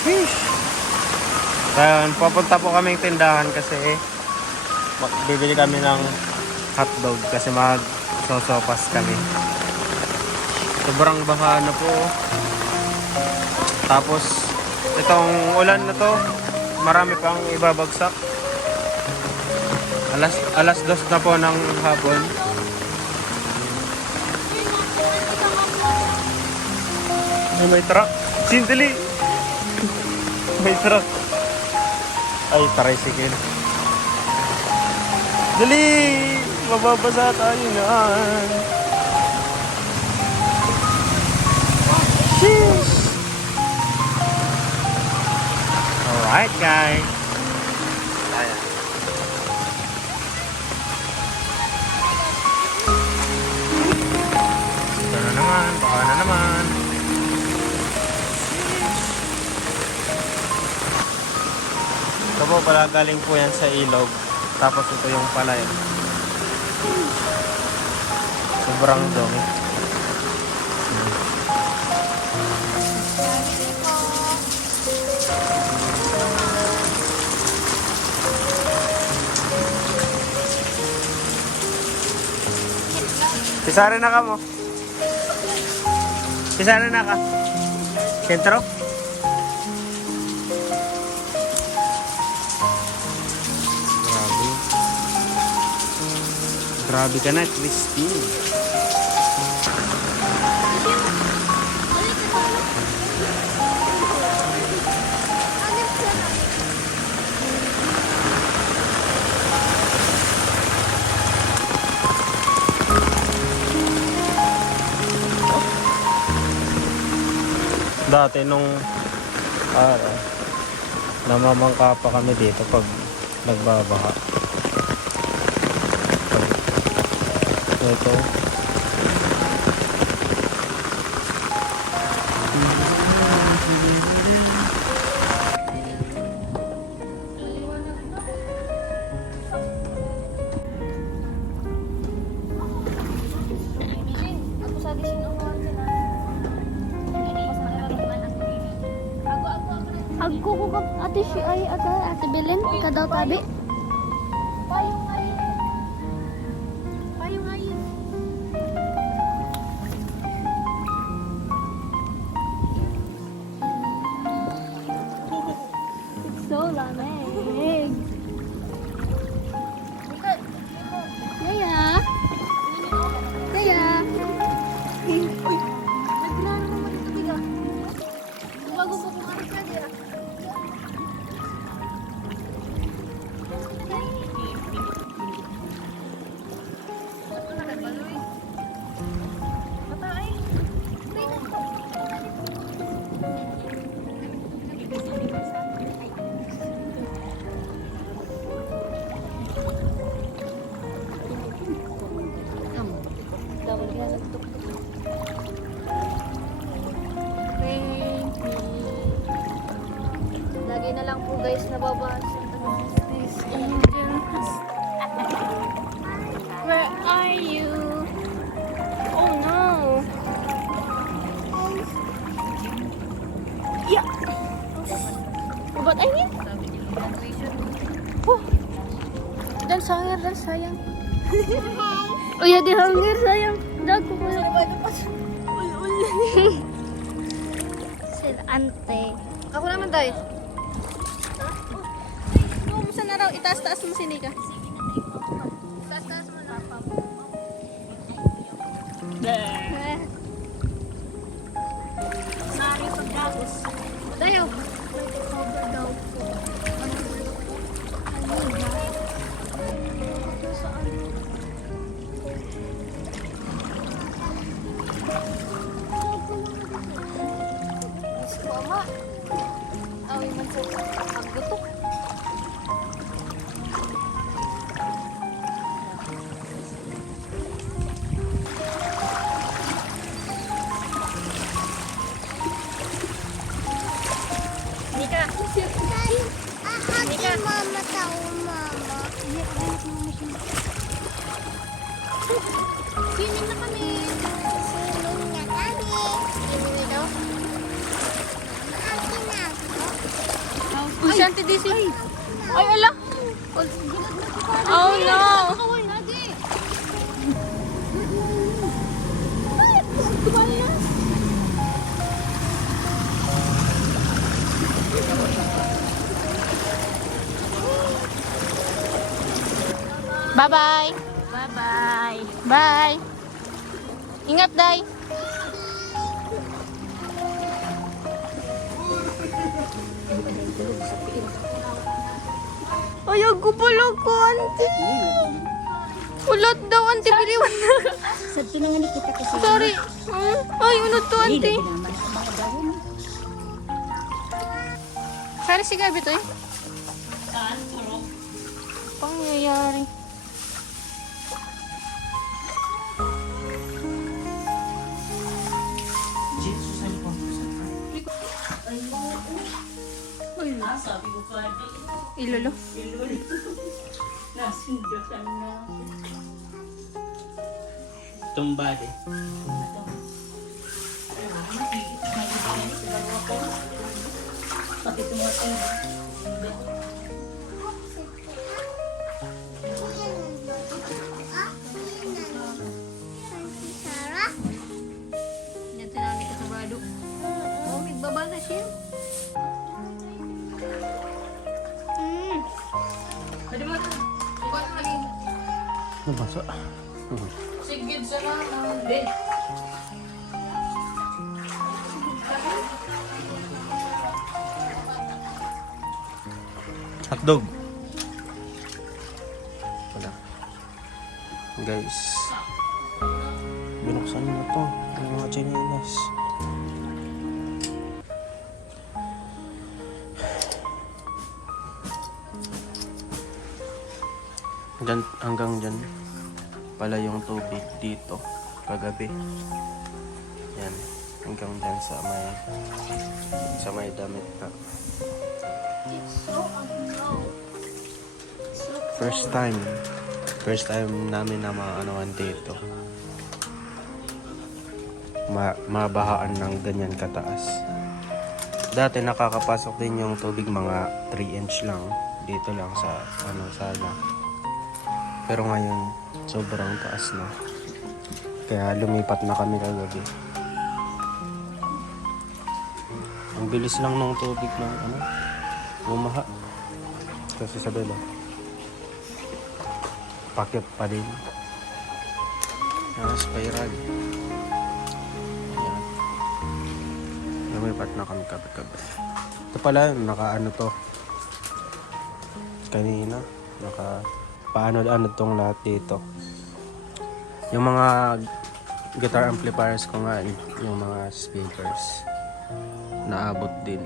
Fish! Kaya papunta po kaming tindahan kasi bibili kami ng hotdog kasi mag-sosopas kami. Sobrang baha na po. Tapos itong ulan na to, marami pang ibabagsak. Alas 2 na po ng hapon. May truck. Sindali! May truck. Ay, tricycle. Dali! Mababasa tayo yan. Sheesh! Alright, guys. Ayan. Ito na naman. Baka na naman. Ito po pala galing po yan sa ilog. Tapos ito yung palay. Sobrang dumi. Pisari na ka mo. Pisari na ka. Sentro? Grabe ka na, Christine. Dati nung namamangka pa kami dito pag nagbabaha. Ito. Agko ko kag ate si ay ate Belen ka daw tabi. Payong ayin. Payong ayin. It's so lamig. Yaya. Yaya. Uy. Naglaro naman ito diga. Bago ko kung ano ka diya. Lagi na lang po guys nababasa. Where are you? Oh no. Yeah. Ubat angin? Oh. Dan sayang. Oh ya di hangir sayang. Dago ko. Sir ante. Ako naman tayo. Kumusta na raw? Itaas-taas mo sini ka. Itaas-taas mo na. Sari pagdagos. Tayo. Mama. Awi man sa paggutok. Nika. Nika. Mama tahu mama. Iya, swimming na kami. Swimming na kami. Swimming daw. Akin na. si Auntie Daisy. Ay, ala. Oh, no. Bye-bye. Bye-bye. Bye. Ingat, Day. Ayaw ko pala ko, Auntie. Kulot daw, Auntie. Biliwan na. Sabto na nga ni kita kasi. Sorry. Ay, ano to, Auntie? naman ang mga dahon. Sorry si Gabi to eh. Pangyayari. Ilolo. Tumba din. Pati tumatay. Yan tinali ka sa bado. Oh, nagbaba na siya. Pwede mo na. Bukan na lagi. Nabasa. Sigid sa na. Hindi. Hotdog. Wala. Guys. Binuksan na to. Yung mga chinelas. Diyan, hanggang dyan pala yung tubig dito kagabi. Yan. Hanggang dyan sa may damit na. First time namin na maanoan dito. Mabahaan ng ganyan kataas. Dati nakakapasok din yung tubig mga 3 inch lang. Dito lang sa sana. Pero ngayon sobrang taas na. Kaya lumipat na kami kagabi. Ang bilis lang ng tubig ng bumaha. Kasi sa belo. Pakit pa din. Spiral. Ayan. Lumipat na kami kabi-kabi. Ito pala, to. Kanina, paano tong lahat dito. Yung mga guitar amplifiers ko nga, yung mga speakers, naabot din.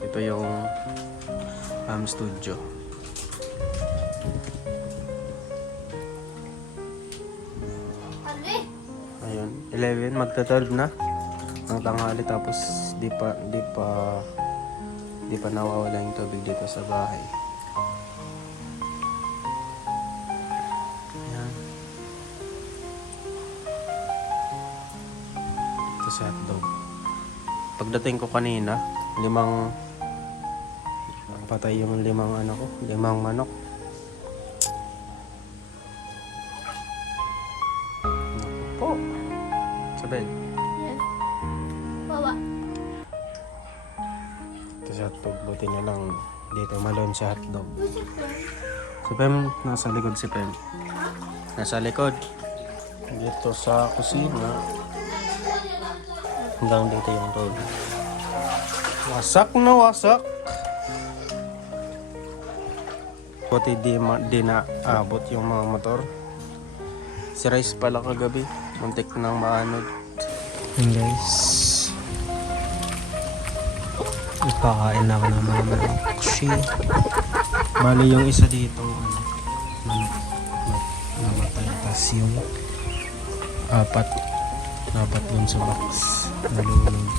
Ito yung studio. Ayun, 11 magta-12 na ang tanghali, tapos di pa nawawala yung tubig dito sa bahay. Ayan. Ito sa hotdog. Pagdating ko kanina, patay yung limang manok. Po. Sabel. Yes. Bawa. Ito sa hotdog. Buti na lang dito malon sa hotdog. Si Pem, nasa likod si Pem. Nasa likod. Dito sa kusina. Hanggang dito yung tubig. Wasak na wasak. Buti di na abot yung mga motor. Si Rice pala kagabi. Muntik nang maanod. Yun guys. Ipakain na ako ng mga manok. Bali yung isa dito. Namatay. Tapos yung apat dun sa box. Nalulog.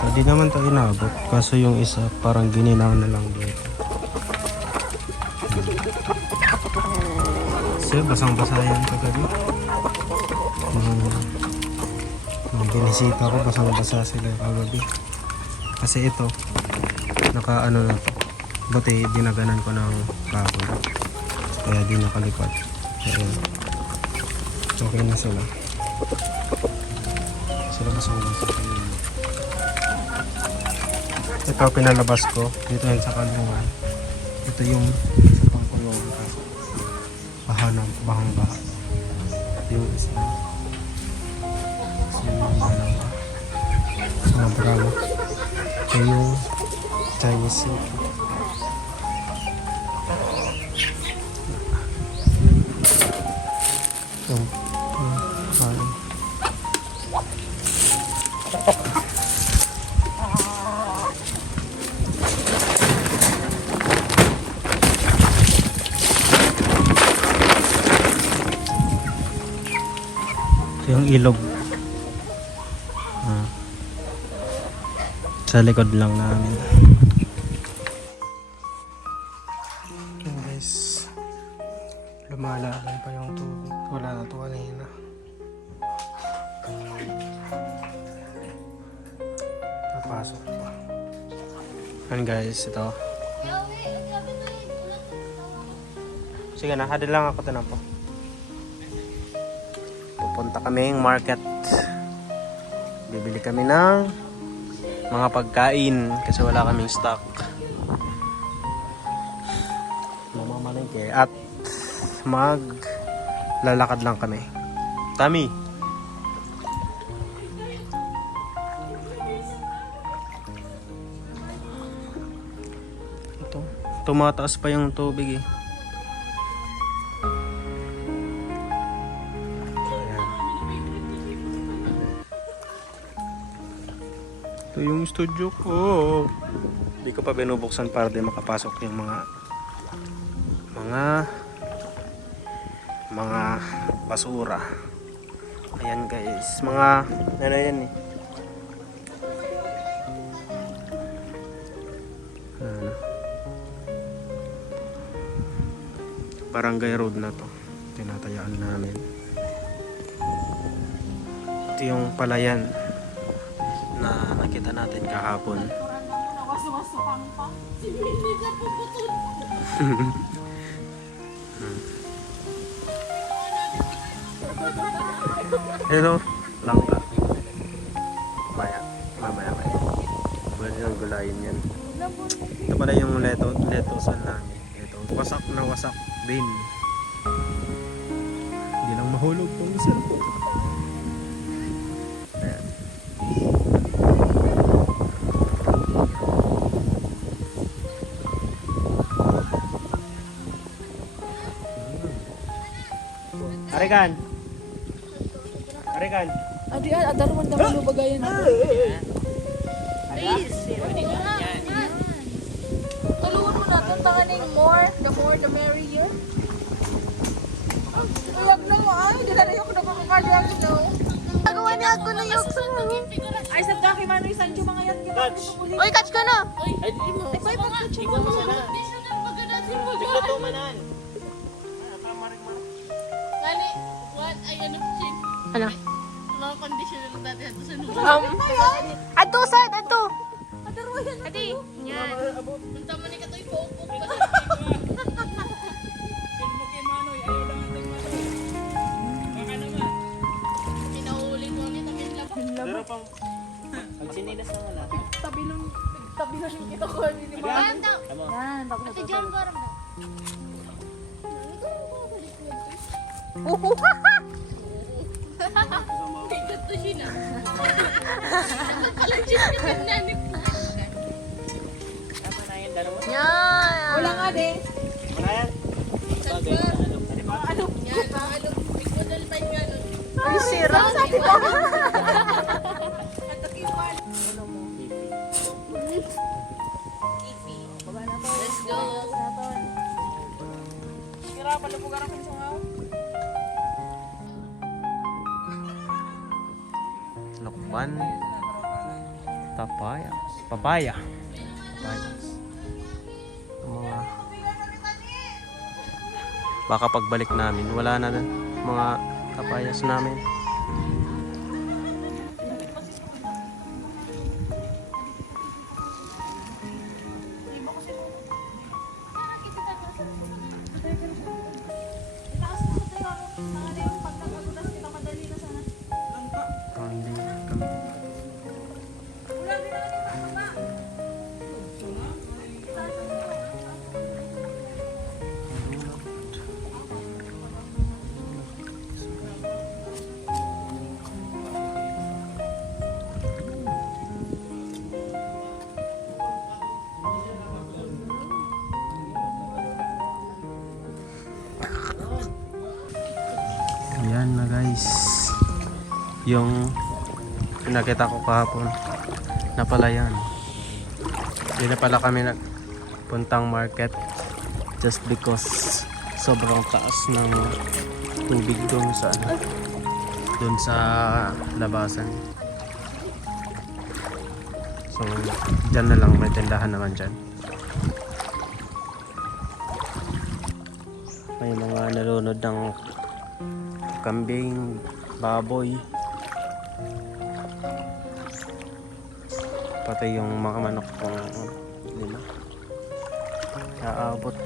Hindi naman tayo inabot. Kaso yung isa parang gininaw na lang dito. Kasi basang-basa yan kagabi. Nung binisita ko, basang-basa sila kagabi. Kasi ito, naka ano na to. Buti dinaganan ko ng kahoy. Kaya di nakalipat. Ayan. Okay na sila. Sila masama sa kanila. Ito pinalabas ko. Dito yan sa kanungan. Ito yung sa pangkulong. Bahang baha. Yung isa. Isa yung dalawa. Mga bravo. Ito yung Chinese sea. Yung ilog sa likod lang namin. Yun guys, lumalaban pa yung tubig. Wala na to kanina. Napasok pa. Yan guys, ito. Sige na, hadil lang ako tinan po. Pupunta kaming market. Bibili kami ng mga pagkain kasi wala kaming stock. Mamamalengke at maglalakad lang kami. Tami. Ito, tumataas pa yung tubig eh. Ito yung studio ko. Hindi ko pa binubuksan para di makapasok yung mga basura. Ayan guys, mga ano yan eh. Barangay road na to. Tinatayaan namin. Ito yung palayan na nakita natin kahapon. Hello, langka. Mamaya. Pwede nang gulayin yan. Ito pala yung letosan namin. Ito, wasak na wasak din. Hindi lang mahulog kung saan. Ayan. Arikan. Adi, adarman naman lubagayan. Tulungan mo natin tanganing more. The more the merrier. Uyag na mo ay. Dila na yung napapakagyan no. Nagawa niya ako na yung Ay, sa daki man yung sanjo mga yan. Uy, catch ka na. Ay, di mo. Ay, pag-catch mo. Tigla to manan. Lali, what? Ay, ano po siya? Ano? Mga conditioner dati ato sa nula. Ato sad, ato. Adi, yan. Punta man ni katoy po-upok pa sa pinahuli ko ni tamin labang. Tabilon yung kita ko. Yan daw. Yan, tapos Ate John, garang daw. Bigat to siya na. Ano pala siya na nanip. Yan. wala nga de. Ano? Yan, ano? Bigmodal pa yung gano'n. Ay, sira. Sabi ba? Let's go. Kira, palupugan ako sa ngaw. Lokban. Papaya. Mga baka pagbalik namin wala na mga papayas namin. Yung pinakita ko kahapon na pala yan. Hindi na pala kami nagpuntang market just because sobrang taas ng tubig doon sa labasan. So dyan na lang, may tindahan naman dyan. May mga nalunod ng kambing, baboy, pati yung mga manok kung lima. Naabot.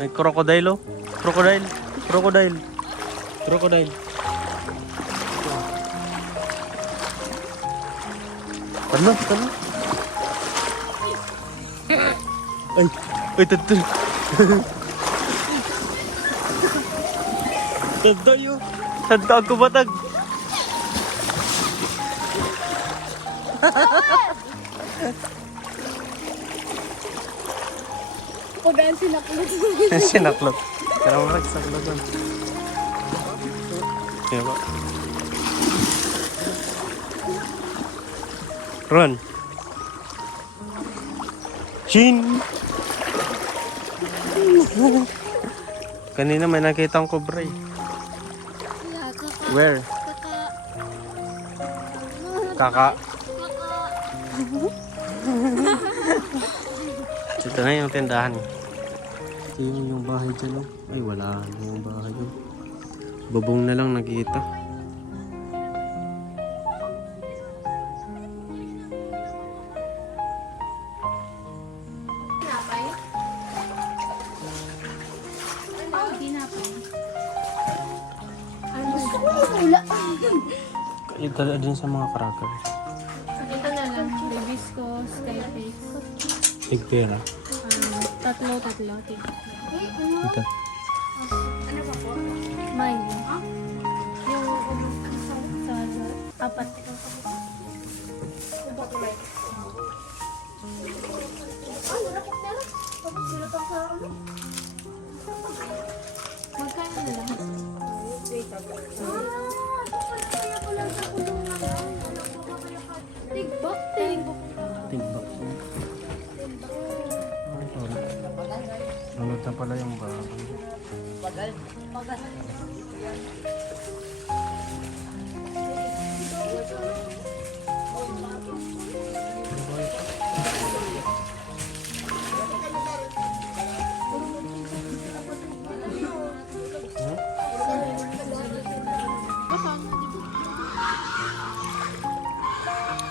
May krokodilo. Crocodile. Ano? Ay, tadto. Tadto yun. Tadto ako batag. Pagaan sinaklot. Sinaklot. Kaya mo nagsaklot doon. Kaya ba? Ron. Chin! Kanina may nakita ang kobra eh. Where? Kaka. Ito na yung tindahan. Ito yung bahay dyan. Oh. Ay, wala yung bahay. Oh. Bubong na lang nakita. Tinapay? Ano? Tinapay. Gusto ko wala. Ito din sa mga crackers. Ito na lang. Hibisco, skyfish. Tigpera. Tatlo. Ito. Ano pa po? Mine. Yung sa apat. Magkano na lang? Tigbok? Tigbak. Ay, sorry. Lunod na pala yung bahay.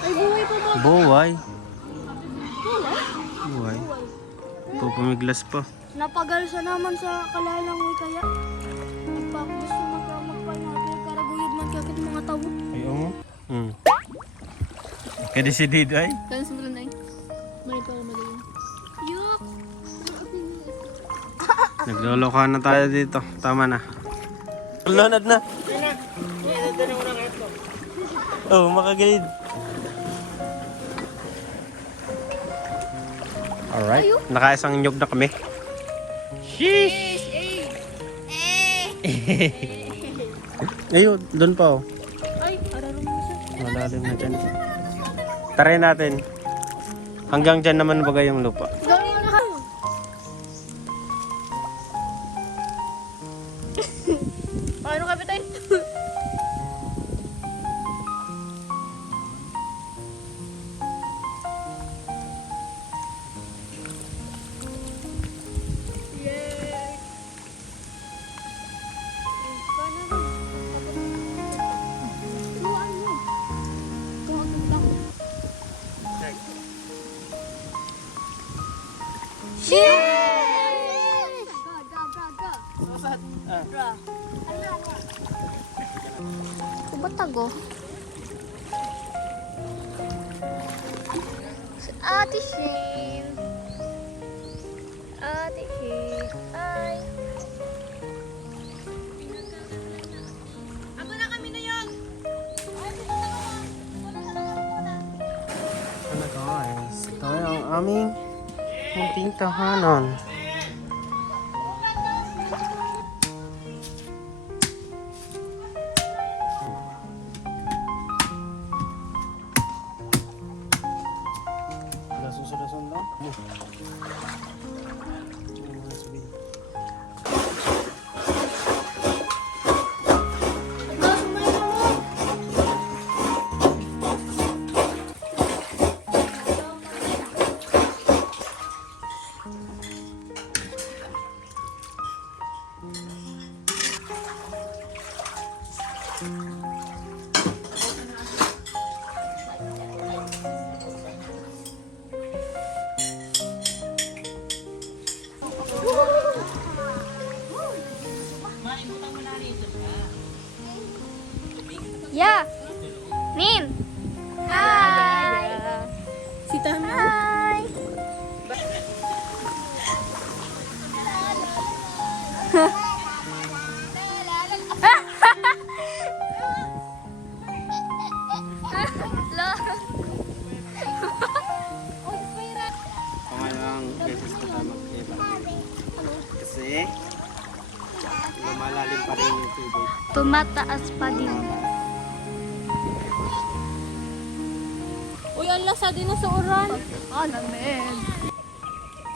Ay, buhay pa ba? Buhay. Buhay. Pupumiglas pa. Napagal siya naman sa kalalangoy kaya. Nagpapos siya magpanapil karaguyod man kakit mga tawo. Ayaw mo? Kaya decidido ay? Kaya sa mga nai. Mali pa ako magaling. Yuck! Nagloloka na tayo dito. Tama na. Lunod na. Oh, makagilid. Alright. Nakaisang nyog na kami. Sheesh! Ayun, doon pa oh. Ay, ararong mo siya. Malalim na dyan. Try natin. Hanggang dyan naman bagay yung lupa. Gawin na kayo. Ano kapitan? Batago. Ate Shane. Ate Shane. Ay. Ako na kami na yun! Ano guys? Ito yung aming munting tahanan. Nin! Hi! Si Tami. Hi! Pangalawang beses ko na mag-iba. Kasi lumalalim pa rin yung tubig. Tumataas pa din. Uy, ang lasa din na sa uran. Ah, namin.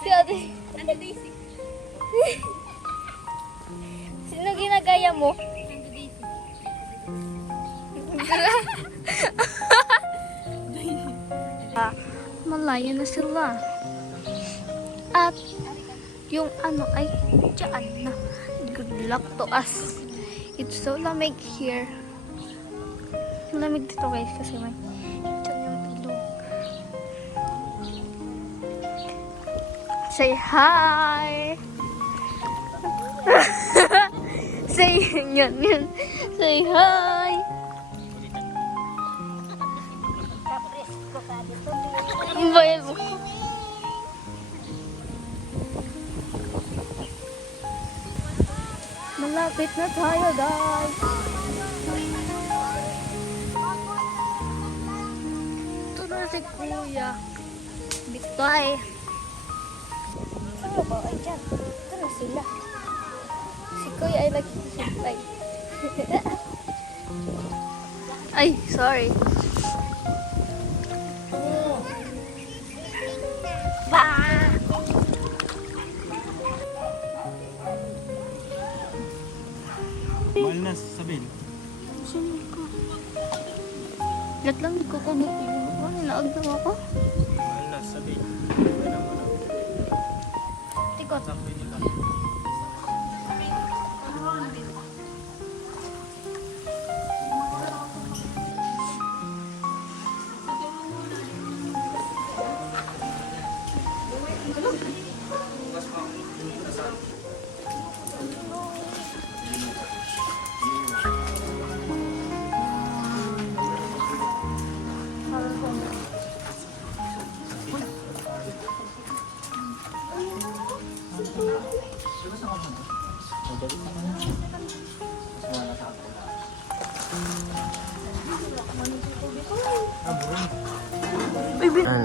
Si Ate. Ano, Daisy? Sino ginagaya mo? Ano, Daisy? Malaya na sila. At yung ano ay dyan na. Good luck to us. It's so lamig here. Lamig dito guys kasi may dyan yung ilog. Say hi! Say yan. Say hi! Ang bayan mo. Malapit na tayo, guys. Ito na si Kuya. Bitay. Ano ba? Ay, dyan. Ito na sila. Si Kuya ay nagkikisintay. Ay, sorry. Bah! Mahal na sabihin. Lat lang ko kung naagdaw ako. Mahal na sabihin. Tikot.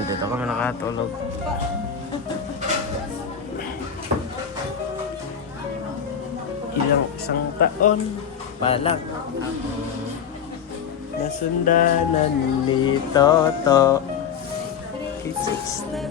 Dito kami nakatulog. Isang taon pa lang ako nasundanan ni Toto. Kisses na.